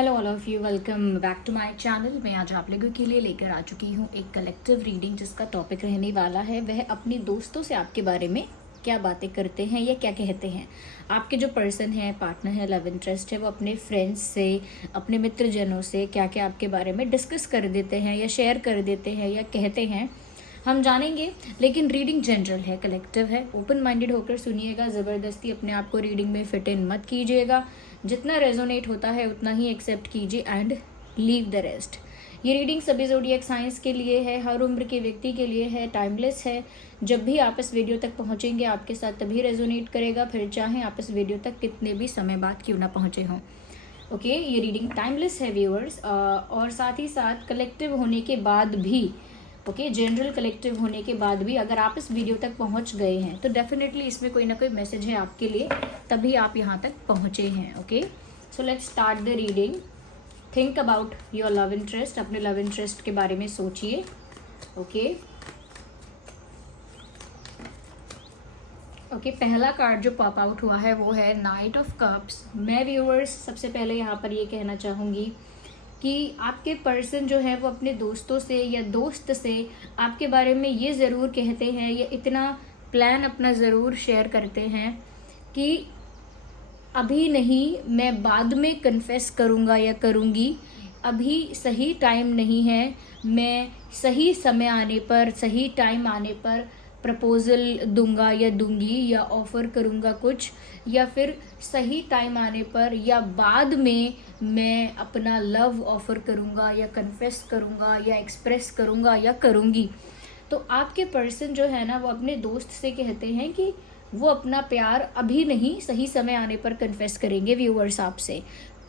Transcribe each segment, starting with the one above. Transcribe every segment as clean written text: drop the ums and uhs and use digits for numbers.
Hello all of you, welcome back to my channel. मैं आज आप लोगों के लिए लेकर आ चुकी हूँ एक कलेक्टिव रीडिंग, जिसका टॉपिक रहने वाला है वह अपने दोस्तों से आपके बारे में क्या बातें करते हैं या क्या कहते हैं। आपके जो पर्सन है, पार्टनर है, लव इंटरेस्ट है, वो अपने फ्रेंड्स से, अपने मित्रजनों से क्या क्या आपके बारे में डिस्कस कर देते हैं या शेयर कर देते हैं या कहते हैं, हम जानेंगे। लेकिन रीडिंग जनरल है, कलेक्टिव है। ओपन माइंडेड होकर सुनिएगा, ज़बरदस्ती अपने आप को रीडिंग में फिट इन मत कीजिएगा। जितना रेजोनेट होता है उतना ही एक्सेप्ट कीजिए एंड लीव द रेस्ट। ये रीडिंग सभी ज़ोडिएक साइंस के लिए है, हर उम्र के व्यक्ति के लिए है, टाइमलेस है। जब भी आप इस वीडियो तक पहुंचेंगे आपके साथ तभी रेजोनेट करेगा, फिर चाहे आप इस वीडियो तक कितने भी समय बाद क्यों ना पहुंचे हों। ओके, ये रीडिंग टाइमलेस है व्यूअर्स, और साथ ही साथ कलेक्टिव होने के बाद भी, जनरल कलेक्टिव होने के बाद भी अगर आप इस वीडियो तक पहुंच गए हैं तो डेफिनेटली इसमें कोई ना कोई मैसेज है आपके लिए, तभी आप यहां तक पहुंचे हैं। Okay, so let's start the reading. Think about your love interest, अपने लव इंटरेस्ट के बारे में सोचिए। ओके, पहला कार्ड जो पॉप आउट हुआ है वो है नाइट ऑफ कप्स। मैं व्यूअर्स सबसे पहले यहाँ पर ये कहना चाहूँगी कि आपके पर्सन जो है वो अपने दोस्तों से या दोस्त से आपके बारे में ये ज़रूर कहते हैं या इतना प्लान अपना ज़रूर शेयर करते हैं कि अभी नहीं, मैं बाद में कन्फेस करूँगा या करूँगी, अभी सही टाइम नहीं है, मैं सही समय आने पर, सही टाइम आने पर प्रपोज़ल दूंगा या दूंगी या ऑफ़र करूँगा कुछ, या फिर सही टाइम आने पर या बाद में मैं अपना लव ऑफ़र करूँगा या कन्फेस करूँगा या एक्सप्रेस करूँगा या करूँगी। तो आपके पर्सन जो है ना वो अपने दोस्त से कहते हैं कि वो अपना प्यार अभी नहीं, सही समय आने पर कन्फेस करेंगे व्यूअर्स आपसे।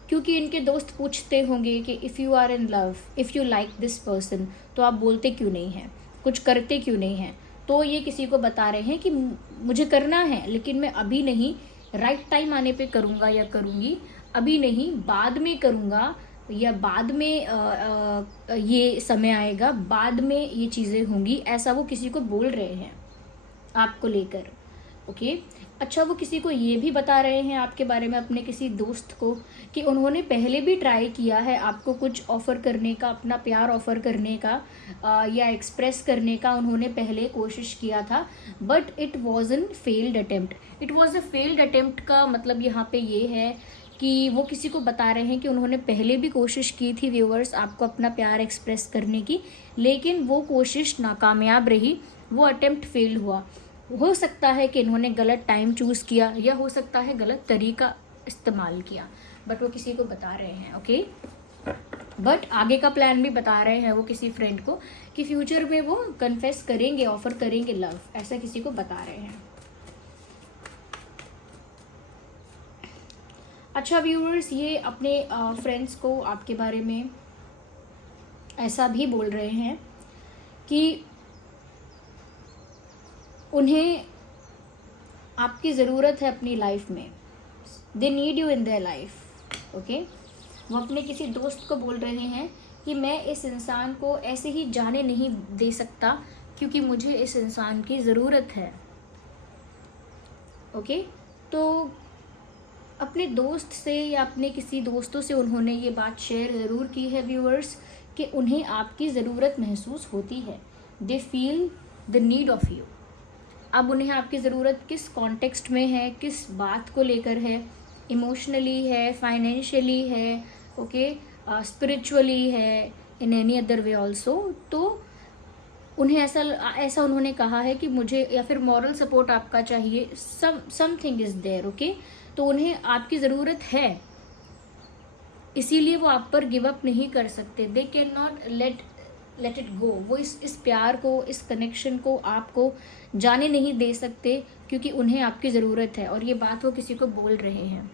क्योंकि इनके दोस्त पूछते होंगे कि if you are in love, if you like this person, तो आप बोलते क्यों नहीं हैं, कुछ करते क्यों नहीं हैं। तो ये किसी को बता रहे हैं कि मुझे करना है लेकिन मैं अभी नहीं, राइट टाइम आने पे करूँगा या करूँगी, अभी नहीं बाद में करूँगा, या बाद में ये समय आएगा, बाद में ये चीज़ें होंगी, ऐसा वो किसी को बोल रहे हैं आपको लेकर। ओके, अच्छा, वो किसी को ये भी बता रहे हैं आपके बारे में, अपने किसी दोस्त को, कि उन्होंने पहले भी ट्राई किया है आपको कुछ ऑफ़र करने का, अपना प्यार ऑफ़र करने का या एक्सप्रेस करने का उन्होंने पहले कोशिश किया था, but it was an failed attempt. It was a failed attempt का मतलब यहाँ पे ये है कि वो किसी को बता रहे हैं कि उन्होंने पहले भी कोशिश की थी व्यूअर्स आपको अपना प्यार एक्सप्रेस करने की, लेकिन वो कोशिश नाकामयाब रही, वो अटेम्प्ट फेल हुआ। हो सकता है कि इन्होंने गलत टाइम चूज़ किया या हो सकता है गलत तरीका इस्तेमाल किया, बट वो किसी को बता रहे हैं। ओके, बट आगे का प्लान भी बता रहे हैं वो किसी फ्रेंड को कि फ्यूचर में वो कन्फेस करेंगे, ऑफर करेंगे लव, ऐसा किसी को बता रहे हैं। अच्छा व्यूअर्स, ये अपने फ्रेंड्स को आपके बारे में ऐसा भी बोल रहे हैं कि उन्हें आपकी ज़रूरत है अपनी लाइफ में, they need you in their life. Okay, वो अपने किसी दोस्त को बोल रहे हैं कि मैं इस इंसान को ऐसे ही जाने नहीं दे सकता क्योंकि मुझे इस इंसान की ज़रूरत है। ओके, तो अपने दोस्त से या अपने किसी दोस्तों से उन्होंने ये बात शेयर ज़रूर की है व्यूअर्स कि उन्हें आपकी ज़रूरत महसूस होती है, they feel the need of you. अब उन्हें आपकी ज़रूरत किस कॉन्टेक्स्ट में है, किस बात को लेकर है, इमोशनली है, फाइनेंशियली है, ओके, स्पिरिचुअली है, in any other way also. तो उन्हें ऐसा उन्होंने कहा है कि मुझे, या फिर मॉरल सपोर्ट आपका चाहिए, समथिंग इज़ देयर। ओके, तो उन्हें आपकी ज़रूरत है, इसीलिए वो आप पर गिव अप नहीं कर सकते। They can not let it go. वो इस प्यार को, इस कनेक्शन को आपको जाने नहीं दे सकते क्योंकि उन्हें आपकी ज़रूरत है, और ये बात वो किसी को बोल रहे हैं।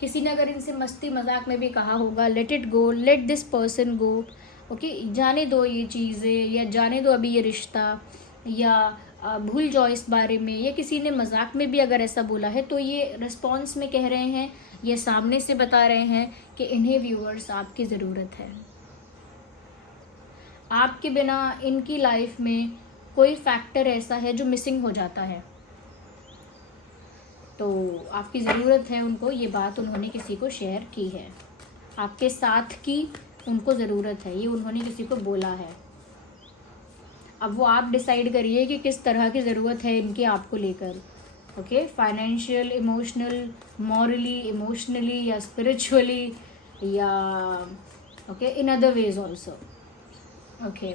किसी ने अगर इनसे मस्ती मजाक में भी कहा होगा let it go, let this person go, okay, जाने दो ये चीज़ें, या जाने दो अभी ये रिश्ता, या भूल जाओ इस बारे में, या किसी ने मजाक में भी अगर ऐसा बोला है, तो ये रिस्पॉन्स में कह रहे हैं, ये सामने से बता रहे हैं कि इन्हें व्यूअर्स आपकी ज़रूरत है। आपके बिना इनकी लाइफ में कोई फैक्टर ऐसा है जो मिसिंग हो जाता है। तो आपकी ज़रूरत है उनको, ये बात उन्होंने किसी को शेयर की है, आपके साथ की उनको ज़रूरत है, ये उन्होंने किसी को बोला है। अब वो आप डिसाइड करिए कि किस तरह की ज़रूरत है इनकी आपको लेकर। Okay, financial, emotional, morally, emotionally या स्पिरिचुअली या okay in other ways also. Okay,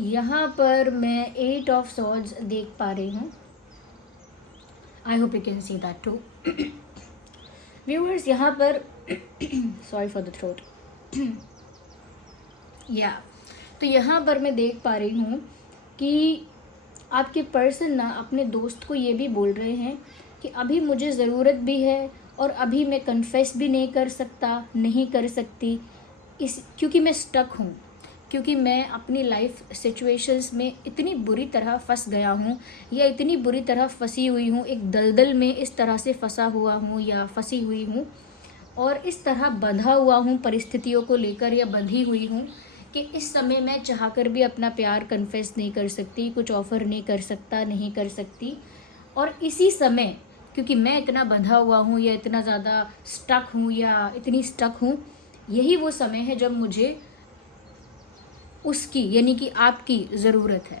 यहाँ पर मैं 8 ऑफ सॉर्ड्स देख पा रही हूँ। I hope you can see that too. Viewers, यहाँ पर सॉरी फॉर द थ्रोट या तो यहाँ पर मैं देख पा रही हूँ कि आपके पर्सन ना अपने दोस्त को ये भी बोल रहे हैं कि अभी मुझे ज़रूरत भी है और अभी मैं कन्फेस भी नहीं कर सकता, नहीं कर सकती, क्योंकि मैं स्टक हूँ, क्योंकि मैं अपनी लाइफ सिचुएशंस में इतनी बुरी तरह फंस गया हूँ या इतनी बुरी तरह फंसी हुई हूँ, एक दलदल में इस तरह से फंसा हुआ हूँ या फंसी हुई हूँ और इस तरह बंधा हुआ हूँ परिस्थितियों को लेकर या बंधी हुई हूँ कि इस समय मैं चाहकर भी अपना प्यार कन्फेस नहीं कर सकती, कुछ ऑफ़र नहीं कर सकता, नहीं कर सकती। और इसी समय क्योंकि मैं इतना बंधा हुआ हूँ या इतना ज़्यादा स्टक हूँ या इतनी स्टक हूँ, यही वो समय है जब मुझे उसकी यानी कि आपकी ज़रूरत है।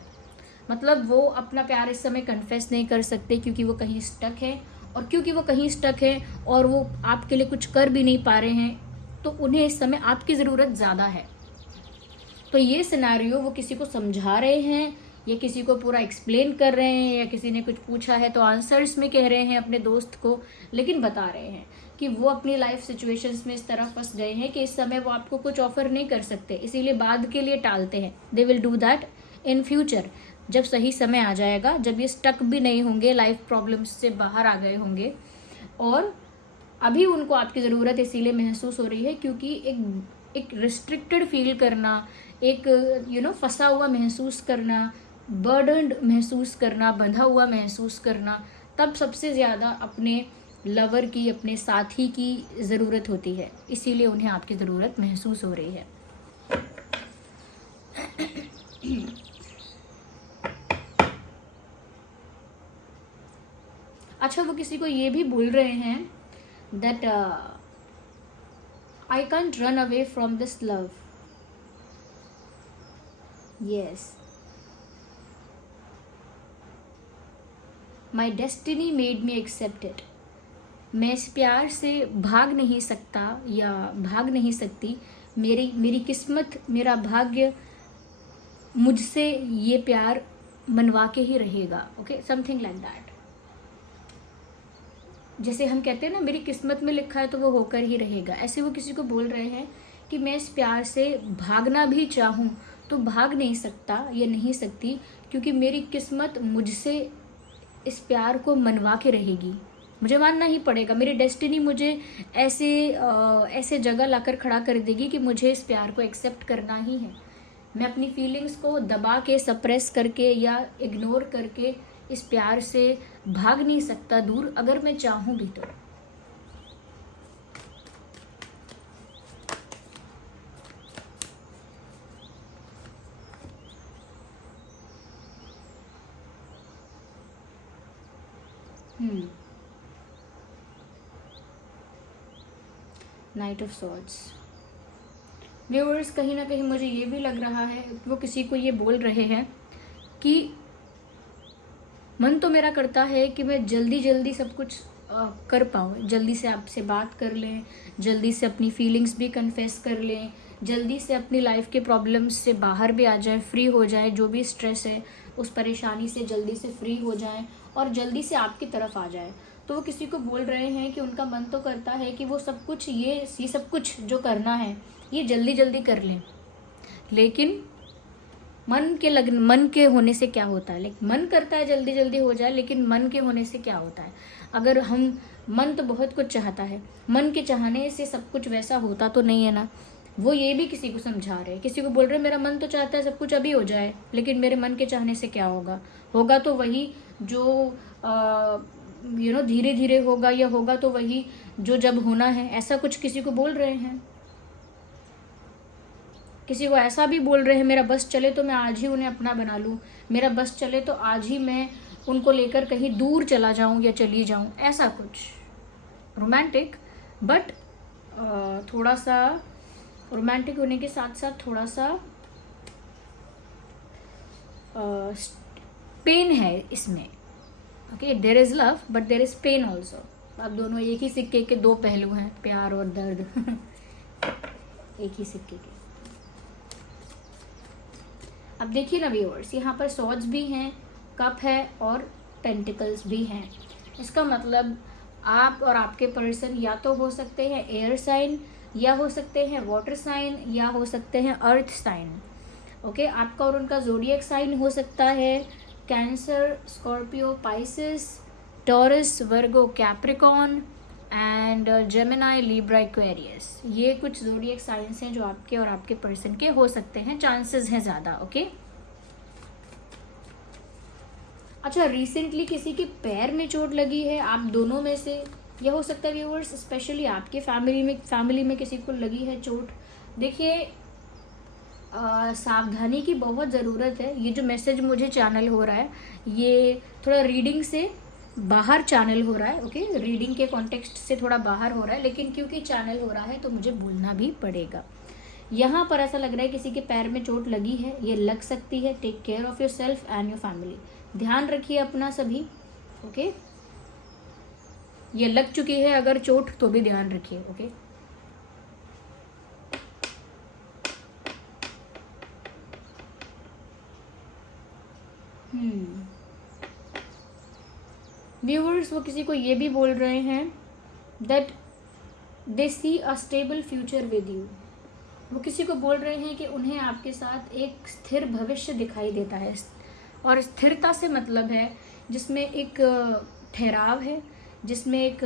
मतलब वो अपना प्यार इस समय कन्फेस नहीं कर सकते क्योंकि वो कहीं स्टक है, और क्योंकि वो कहीं स्टक है और वो आपके लिए कुछ कर भी नहीं पा रहे हैं, तो उन्हें इस समय आपकी ज़रूरत ज़्यादा है। तो ये सिनेरियो वो किसी को समझा रहे हैं या किसी को पूरा एक्सप्लेन कर रहे हैं या किसी ने कुछ पूछा है तो आंसर्स में कह रहे हैं अपने दोस्त को, लेकिन बता रहे हैं कि वो अपनी लाइफ सिचुएशंस में इस तरह फंस गए हैं कि इस समय वो आपको कुछ ऑफर नहीं कर सकते, इसीलिए बाद के लिए टालते हैं। They will do that in future, जब सही समय आ जाएगा, जब ये स्टक भी नहीं होंगे, लाइफ प्रॉब्लम्स से बाहर आ गए होंगे। और अभी उनको आपकी ज़रूरत इसीलिए महसूस हो रही है क्योंकि एक रिस्ट्रिक्टेड फील करना, एक फंसा हुआ महसूस करना, बर्डन्ड महसूस करना, बंधा हुआ महसूस करना, तब सबसे ज़्यादा अपने लवर की, अपने साथी की ज़रूरत होती है, इसीलिए उन्हें आपकी ज़रूरत महसूस हो रही है। अच्छा, वो किसी को ये भी बोल रहे हैं that I can't run away from this love. Yes, my destiny made me accept it. मैं इस प्यार से भाग नहीं सकता या भाग नहीं सकती, मेरी किस्मत, मेरा भाग्य मुझसे ये प्यार मनवा के ही रहेगा। Okay, something like that. जैसे हम कहते हैं ना, मेरी किस्मत में लिखा है तो वो होकर ही रहेगा, ऐसे वो किसी को बोल रहे हैं कि मैं इस प्यार से भागना भी चाहूँ तो भाग नहीं सकता या नहीं सकती, क्योंकि मेरी किस्मत मुझसे इस प्यार को मनवा के रहेगी, मुझे मानना ही पड़ेगा। मेरी डेस्टिनी मुझे ऐसे जगह लाकर खड़ा कर देगी कि मुझे इस प्यार को एक्सेप्ट करना ही है। मैं अपनी फीलिंग्स को दबा के, सप्रेस करके या इग्नोर करके इस प्यार से भाग नहीं सकता दूर, अगर मैं चाहूँ भी तो। Night of swords. व्यूअर्स, कहीं ना कहीं मुझे ये भी लग रहा है वो किसी को ये बोल रहे हैं कि मन तो मेरा करता है कि मैं जल्दी जल्दी सब कुछ कर पाऊँ, जल्दी से आपसे बात कर लें, जल्दी से अपनी फीलिंग्स भी कन्फेस कर लें, जल्दी से अपनी लाइफ के प्रॉब्लम्स से बाहर भी आ जाएं, फ्री हो जाएं, जो भी स्ट्रेस है उस परेशानी से जल्दी से फ्री हो जाएं और जल्दी से आपकी तरफ आ जाएं। तो वो किसी को बोल रहे हैं कि उनका मन तो करता है कि वो सब कुछ, ये सब कुछ जो करना है ये जल्दी जल्दी कर लें, लेकिन मन के होने से क्या होता है, लेकिन मन करता है जल्दी जल्दी हो जाए, लेकिन मन के होने से क्या होता है। अगर मन तो बहुत कुछ चाहता है, मन के चाहने से सब कुछ वैसा होता तो नहीं है ना। वो ये भी किसी को समझा रहे हैं, किसी को बोल रहे हैं मेरा मन तो चाहता है सब कुछ अभी हो जाए, लेकिन मेरे मन के चाहने से क्या होगा तो वही जो धीरे धीरे होगा, या होगा तो वही जो जब होना है, ऐसा कुछ किसी को बोल रहे हैं। किसी को ऐसा भी बोल रहे हैं मेरा बस चले तो मैं आज ही उन्हें अपना बना लूँ, मेरा बस चले तो आज ही मैं उनको लेकर कहीं दूर चला जाऊं या चली जाऊं, ऐसा कुछ रोमांटिक, बट थोड़ा सा रोमांटिक होने के साथ साथ थोड़ा सा पेन है इसमें। Okay, there is love but there is pain also. आप दोनों एक ही सिक्के के दो पहलू हैं, प्यार और दर्द एक ही सिक्के के। अब देखिए ना व्यूअर्स, यहाँ पर सॉर्ड्स भी हैं, कप है और पेंटिकल्स भी हैं। इसका मतलब आप और आपके पर्सन या तो हो सकते हैं एयर साइन, या हो सकते हैं वाटर साइन, या हो सकते हैं अर्थ साइन। ओके, आपका और उनका ज़ोडिएक साइन हो सकता है cancer, Scorpio, Pisces, taurus, Virgo, Capricorn and Gemini, Libra, Aquarius. ये कुछ ज़ोडिएक साइंस हैं जो आपके और आपके पर्सन के हो सकते हैं, चांसेस हैं ज़्यादा। ओके, अच्छा, रिसेंटली किसी के पैर में चोट लगी है आप दोनों में से, यह हो सकता है व्यूअर्स स्पेशली आपके फैमिली में किसी को लगी है चोट। देखिए, सावधानी की बहुत ज़रूरत है। ये जो मैसेज मुझे चैनल हो रहा है ये थोड़ा रीडिंग से बाहर चैनल हो रहा है। ओके, रीडिंग के कॉन्टेक्स्ट से थोड़ा बाहर हो रहा है, लेकिन क्योंकि चैनल हो रहा है तो मुझे बोलना भी पड़ेगा। यहाँ पर ऐसा लग रहा है किसी के पैर में चोट लगी है, ये लग सकती है। Take care of your self and your family, ध्यान रखिए अपना सभी। ओके, ये लग चुकी है अगर चोट तो भी ध्यान रखिए। ओके, व्यूअर्स वो किसी को ये भी बोल रहे हैं that they see a stable future with you. वो किसी को बोल रहे हैं कि उन्हें आपके साथ एक स्थिर भविष्य दिखाई देता है। और स्थिरता से मतलब है जिसमें एक ठहराव है, जिसमें एक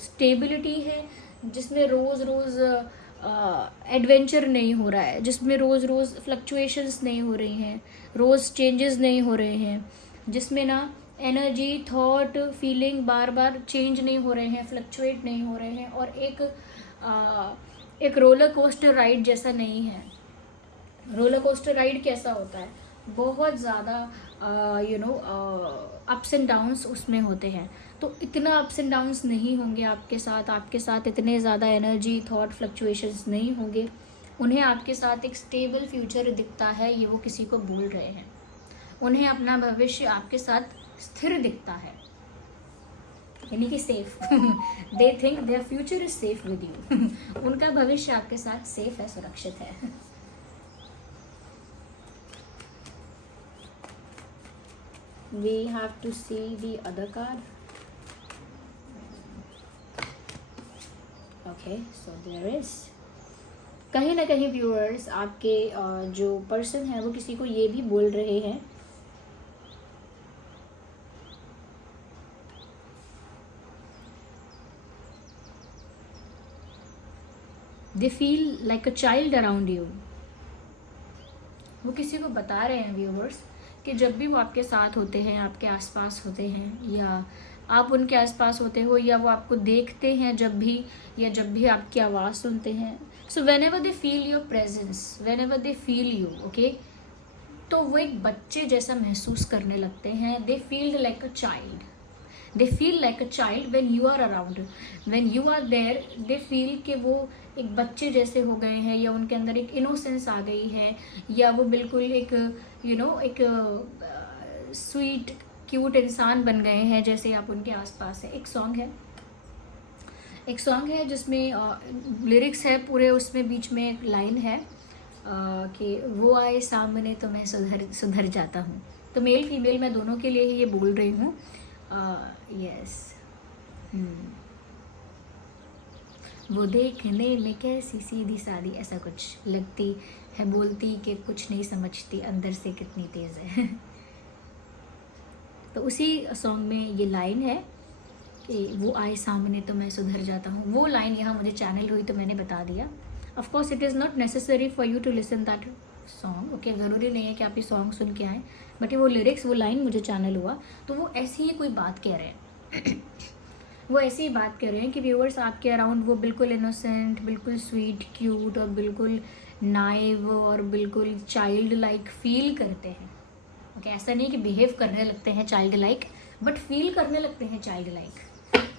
स्टेबिलिटी है, जिसमें रोज़ रोज़ एडवेंचर नहीं हो रहा है, जिसमें रोज़ रोज़ फ्लक्चुएशंस नहीं हो रही हैं, रोज़ चेंजेस नहीं हो रहे हैं, जिसमें ना एनर्जी, थॉट, फीलिंग बार बार चेंज नहीं हो रहे हैं, फ्लक्चुएट नहीं हो रहे हैं, और एक रोलर कोस्टर राइड जैसा नहीं है। रोलर कोस्टर राइड कैसा होता है, बहुत ज़्यादा अप्स एंड डाउन्स उसमें होते हैं, तो इतना अप्स एंड डाउन्स नहीं होंगे आपके साथ इतने ज़्यादा एनर्जी, थॉट फ्लक्चुएशंस नहीं होंगे। उन्हें आपके साथ एक स्टेबल फ्यूचर दिखता है, ये वो किसी को बोल रहे हैं। उन्हें अपना भविष्य आपके साथ स्थिर दिखता है, यानी कि safe. They think their future is safe with you. उनका भविष्य आपके साथ सेफ है, सुरक्षित है। We have to see the other card. Okay, so there is कहीं ना कहीं व्यूअर्स आपके जो पर्सन है वो किसी को ये भी बोल रहे हैं they feel like a child around you। वो किसी को बता रहे हैं व्यूअर्स कि जब भी वो आपके साथ होते हैं, आपके आसपास होते हैं, या आप उनके आसपास होते हो, या वो आपको देखते हैं जब भी, या जब भी आपकी आवाज़ सुनते हैं, so whenever they feel your presence, whenever they feel you, okay, तो वो एक बच्चे जैसा महसूस करने लगते हैं। They feel like a child, they feel like a child when you are around, when you are there. They feel कि वो एक बच्चे जैसे हो गए हैं, या उनके अंदर एक इनोसेंस आ गई है, या वो बिल्कुल एक एक स्वीट क्यूट इंसान बन गए हैं जैसे आप उनके आसपास है। एक सॉन्ग है जिसमें लिरिक्स है पूरे, उसमें बीच में एक लाइन है कि वो आए सामने तो मैं सुधर जाता हूँ। तो मेल फीमेल मैं दोनों के लिए ही ये बोल रही हूँ। यस, वो देखने में कैसी सीधी सादी, ऐसा कुछ लगती है, बोलती कि कुछ नहीं समझती, अंदर से कितनी तेज़ है। तो उसी सॉन्ग में ये लाइन है कि वो आए सामने तो मैं सुधर जाता हूँ। वो लाइन यहाँ मुझे चैनल हुई तो मैंने बता दिया। Of course it is not necessary for you to listen that song. Okay, ज़रूरी नहीं है कि आप ये सॉन्ग सुन के आएँ, बट वो लिरिक्स, वो लाइन मुझे चैनल हुआ तो वो ऐसी ही कोई बात कह रहे हैं। वो ऐसी ही बात कर रहे हैं कि व्यूअर्स आपके अराउंड वो बिल्कुल इनोसेंट, बिल्कुल स्वीट, क्यूट और बिल्कुल नाइव और बिल्कुल चाइल्ड लाइक फील करते हैं। ओके, ऐसा नहीं कि बिहेव करने लगते हैं चाइल्ड लाइक, बट फील करने लगते हैं चाइल्ड लाइक,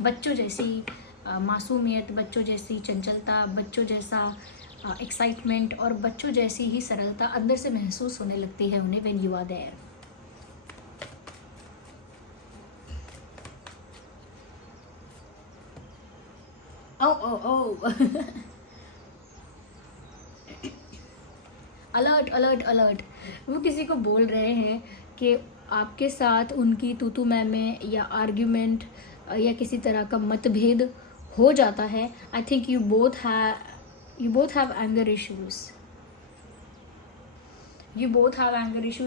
बच्चों जैसी मासूमियत, बच्चों जैसी चंचलता, बच्चों जैसा एक्साइटमेंट और बच्चों जैसी ही सरलता अंदर से महसूस होने लगती है उन्हें when you are there. Oh oh oh alert alert alert, वो किसी को बोल रहे हैं कि आपके साथ उनकी तू मैं या आर्ग्यूमेंट या किसी तरह का मतभेद हो जाता है। I think you both have anger issues,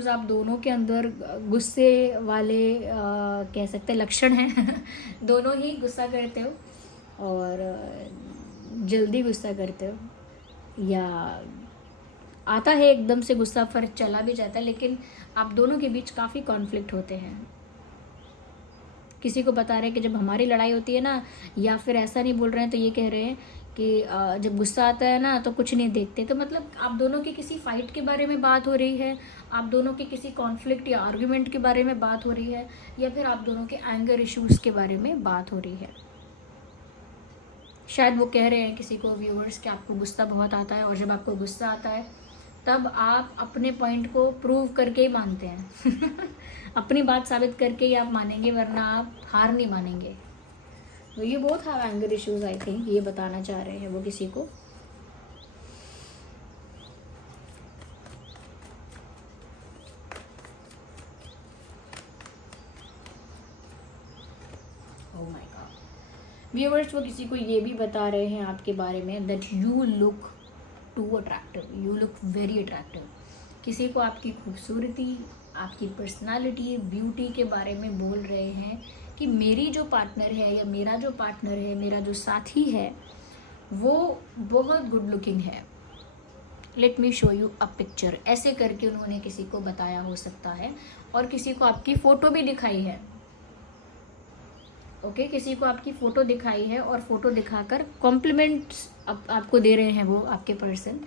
आप दोनों के अंदर गुस्से वाले कह सकते हैं लक्षण हैं दोनों ही गुस्सा करते हो और जल्दी गुस्सा करते हो, या आता है एकदम से गुस्सा फिर चला भी जाता है, लेकिन आप दोनों के बीच काफ़ी कॉन्फ्लिक्ट होते हैं। किसी को बता रहे हैं कि जब हमारी लड़ाई होती है ना, या फिर ऐसा नहीं बोल रहे हैं तो ये कह रहे हैं कि जब गुस्सा आता है ना तो कुछ नहीं देखते, तो मतलब आप दोनों की किसी फाइट के बारे में बात हो रही है, आप दोनों की किसी कॉन्फ्लिक्ट या आर्ग्यूमेंट के बारे में बात हो रही है, या फिर आप दोनों के एंगर इश्यूज़ के बारे में बात हो रही है। शायद वो कह रहे हैं किसी को व्यूअर्स कि आपको गुस्सा बहुत आता है, और जब आपको गुस्सा आता है तब आप अपने पॉइंट को प्रूव करके ही मानते हैं अपनी बात साबित करके ही आप मानेंगे, वरना आप हार नहीं मानेंगे। तो ये बहुत have anger issues, I think ये बताना चाह रहे हैं वो किसी को। ओह माय गॉड व्यूअर्स, वो किसी को ये भी बता रहे हैं आपके बारे में that you look too attractive, you look very attractive. किसी को आपकी खूबसूरती, आपकी पर्सनालिटी, ब्यूटी के बारे में बोल रहे हैं कि मेरी जो पार्टनर है या मेरा जो पार्टनर है, मेरा जो साथी है वो बहुत गुड लुकिंग है। Let me show you a picture, ऐसे करके उन्होंने किसी को बताया हो सकता है, और किसी को आपकी फ़ोटो भी दिखाई है। ओके, किसी को आपकी फ़ोटो दिखाई है और फ़ोटो दिखाकर कॉम्प्लीमेंट्स आपको दे रहे हैं वो आपके पर्सन,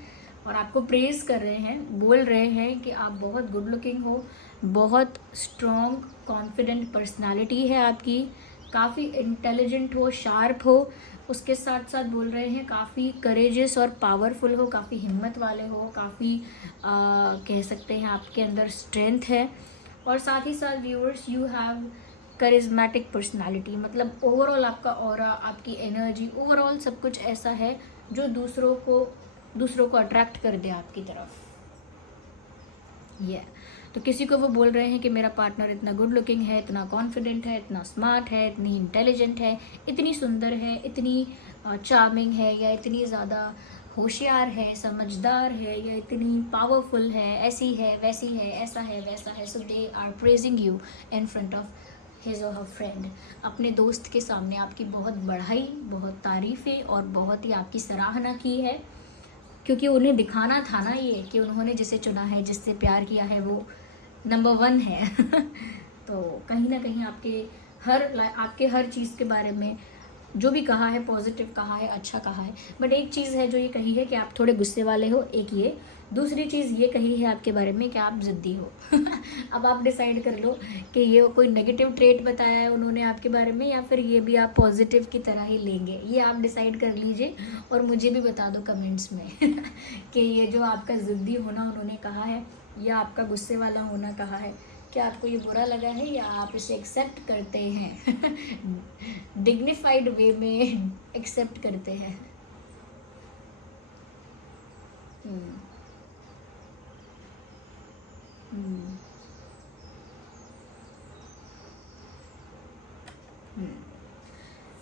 और आपको प्रेज कर रहे हैं, बोल रहे हैं कि आप बहुत गुड लुकिंग हो, बहुत स्ट्रॉन्ग कॉन्फिडेंट पर्सनालिटी है आपकी, काफ़ी इंटेलिजेंट हो, शार्प हो, उसके साथ साथ बोल रहे हैं काफ़ी करेजियस और पावरफुल हो, काफ़ी हिम्मत वाले हो, काफ़ी कह सकते हैं आपके अंदर स्ट्रेंथ है, और साथ ही साथ viewers you have charismatic personality, मतलब ओवरऑल आपका ऑरा, आपकी एनर्जी, ओवरऑल सब कुछ ऐसा है जो दूसरों को अट्रैक्ट कर दे आपकी तरफ। तो किसी को वो बोल रहे हैं कि मेरा पार्टनर इतना गुड लुकिंग है, इतना कॉन्फिडेंट है, इतना स्मार्ट है, इतनी इंटेलिजेंट है, इतनी सुंदर है, इतनी चार्मिंग है, या इतनी ज़्यादा होशियार है, समझदार है, या इतनी पावरफुल है, ऐसी है, वैसी है, ऐसा है, वैसा है। So they are praising you in front of his और हर फ्रेंड। अपने दोस्त के सामने आपकी बहुत बढ़ाई, बहुत तारीफ़ें और बहुत ही आपकी सराहना की है, क्योंकि उन्हें दिखाना था ना ये कि उन्होंने जिसे चुना है, जिससे प्यार किया है, वो नंबर 1 है तो कहीं ना कहीं आपके हर चीज़ के बारे में जो भी कहा है, पॉजिटिव कहा है, अच्छा कहा है। बट एक चीज़ है जो ये कही है कि आप थोड़े गुस्से वाले हो, एक ये। दूसरी चीज़ ये कही है आपके बारे में कि आप ज़िद्दी हो अब आप डिसाइड कर लो कि ये कोई नेगेटिव ट्रेट बताया है उन्होंने आपके बारे में, या फिर ये भी आप पॉजिटिव की तरह ही लेंगे। ये आप डिसाइड कर लीजिए और मुझे भी बता दो कमेंट्स में कि ये जो आपका ज़िद्दी होना उन्होंने कहा है या आपका गुस्से वाला होना कहा है, क्या आपको ये बुरा लगा है या आप इसे एक्सेप्ट करते हैं डिग्निफाइड वे में एक्सेप्ट करते हैं।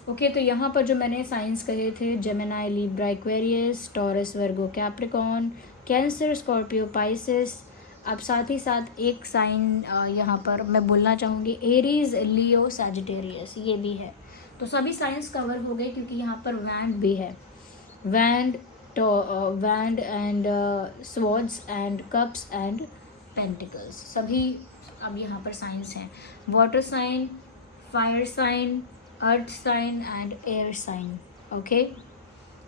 ओके, तो यहाँ पर जो मैंने साइंस कहे थे, जेमिनी, लिब्रा, एक्वेरियस, टॉरस, वर्गो, कैप्रिकॉर्न, कैंसर, स्कॉर्पियो, पाइसेस। अब साथ ही साथ एक साइन यहाँ पर मैं बोलना चाहूँगी, एरीज, लियो, सैजिटेरियस, ये भी है। तो सभी साइंस कवर हो गए, क्योंकि यहाँ पर वैंड भी है, wand and swords and cups and pentacles, सभी अब यहाँ पर साइंस हैं। Water sign, fire sign, earth sign and air sign. Okay,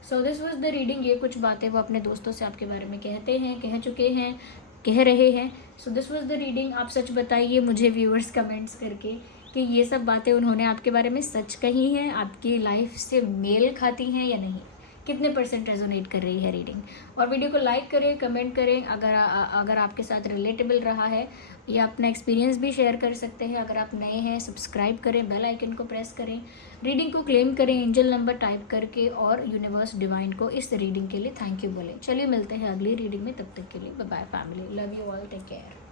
so this was the reading. ये कुछ बातें वो अपने दोस्तों से आपके बारे में कह चुके हैं। कह रहे हैं। सो दिस वाज द रीडिंग। आप सच बताइए मुझे व्यूअर्स कमेंट्स करके कि ये सब बातें उन्होंने आपके बारे में सच कही हैं, आपकी लाइफ से मेल खाती हैं या नहीं, कितने % रेजोनेट कर रही है रीडिंग। और वीडियो को लाइक करें, कमेंट करें अगर आपके साथ रिलेटेबल रहा है, या अपना एक्सपीरियंस भी शेयर कर सकते हैं। अगर आप नए हैं सब्सक्राइब करें, बेल आइकन को प्रेस करें, रीडिंग को क्लेम करें एंजल नंबर टाइप करके, और यूनिवर्स डिवाइन को इस रीडिंग के लिए थैंक यू बोलें। चलिए मिलते हैं अगली रीडिंग में, तब तक के लिए bye bye family, love you all, take care.